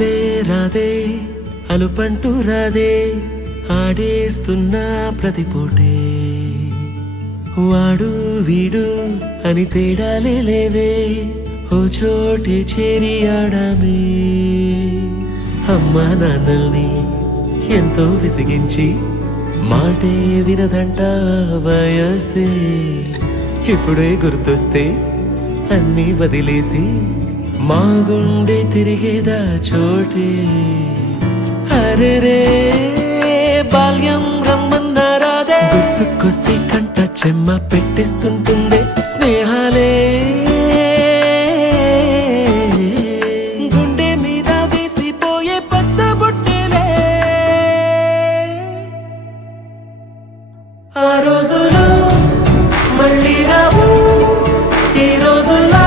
రాదే రాదే అలుపంటూ రాదే ఆడేస్తున్నా ప్రతి పూటే వాడు వీడు అని తేడాలే లేవే ఓ చోటే చేరి ఆడామే అమ్మా నాన్నల్ని ఎంతో విసిగించి మాటే వినదంట వయసే ఇప్పుడే గుర్తొస్తే అన్నీ వదిలేసి మా గుండె తిరిగేదా చోటే అరే రే బాల్యం రమ్మన్నారాదే గుర్తుకొస్తే కంట చెమ్మ పెట్టిస్తుంటుందే స్నేహాలే గుండె మీద వేసిపోయే పచ్చబొట్టెలే ఆ రోజులు మళ్ళీ రావు ఈ రోజుల్లా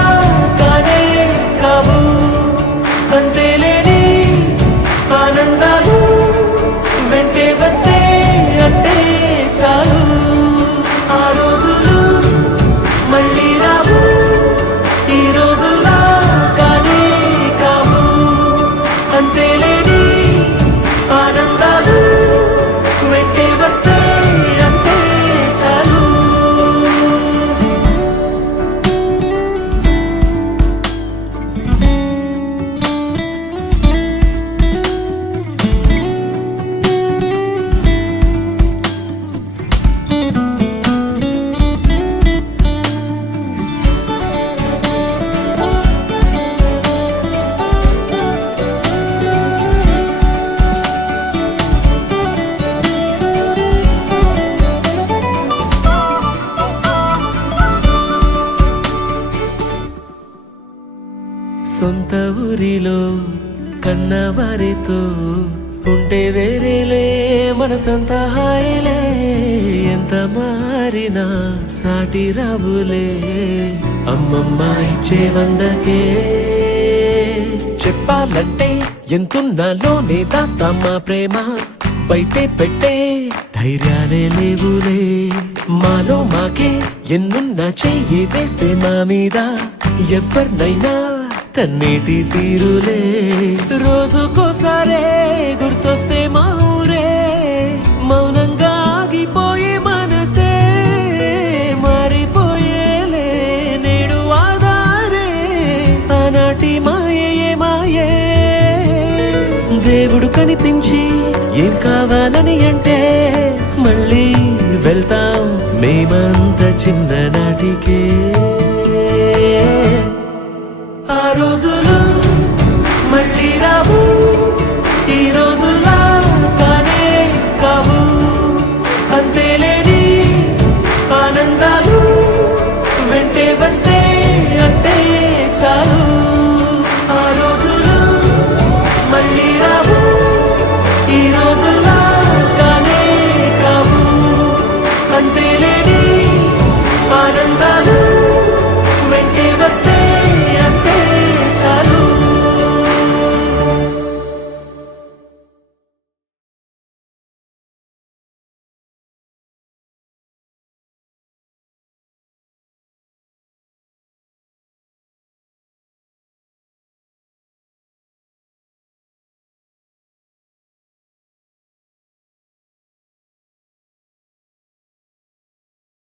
కానే కావు అంతేలేని ఆనందాలు వెంటే వస్తే అంటే చాలు ఆ రోజులు మళ్ళీ రావు ఈ రోజుల్లా కానే కావు అంతేలేని ఆనందాలు వెంటే వస్తే అంటే చాలు సొంత ఊరిలో కన్నవారితో ఉంటే వేరేలే మనసంతా హాయిలే ఎంత మారినా సాటి రావులే అమ్మమ్మ ఇచ్చే వందకే చెప్పాలంటే ఎంతున్నాలోనే దాస్తామా ప్రేమ బయటే పెట్టే ధైర్యాలే లేవులే మాలో మాకే ఎన్నున్నా చెయ్యి వేస్తే మా మీద ఎవరినైనా తన్నేటి తీరులే రోజుకోసారే గుర్తొస్తే మా ఊరే మౌనంగా ఆగిపోయే మనసే మారిపోయేలే నేడు ఆధారే ఆనాటి మాయే మాయే దేవుడు కనిపించి ఏం కావాలని అంటే మళ్ళీ వెళ్తాం మేమంత చిన్ననాటికే ఆ రోజులు మళ్ళీ రావు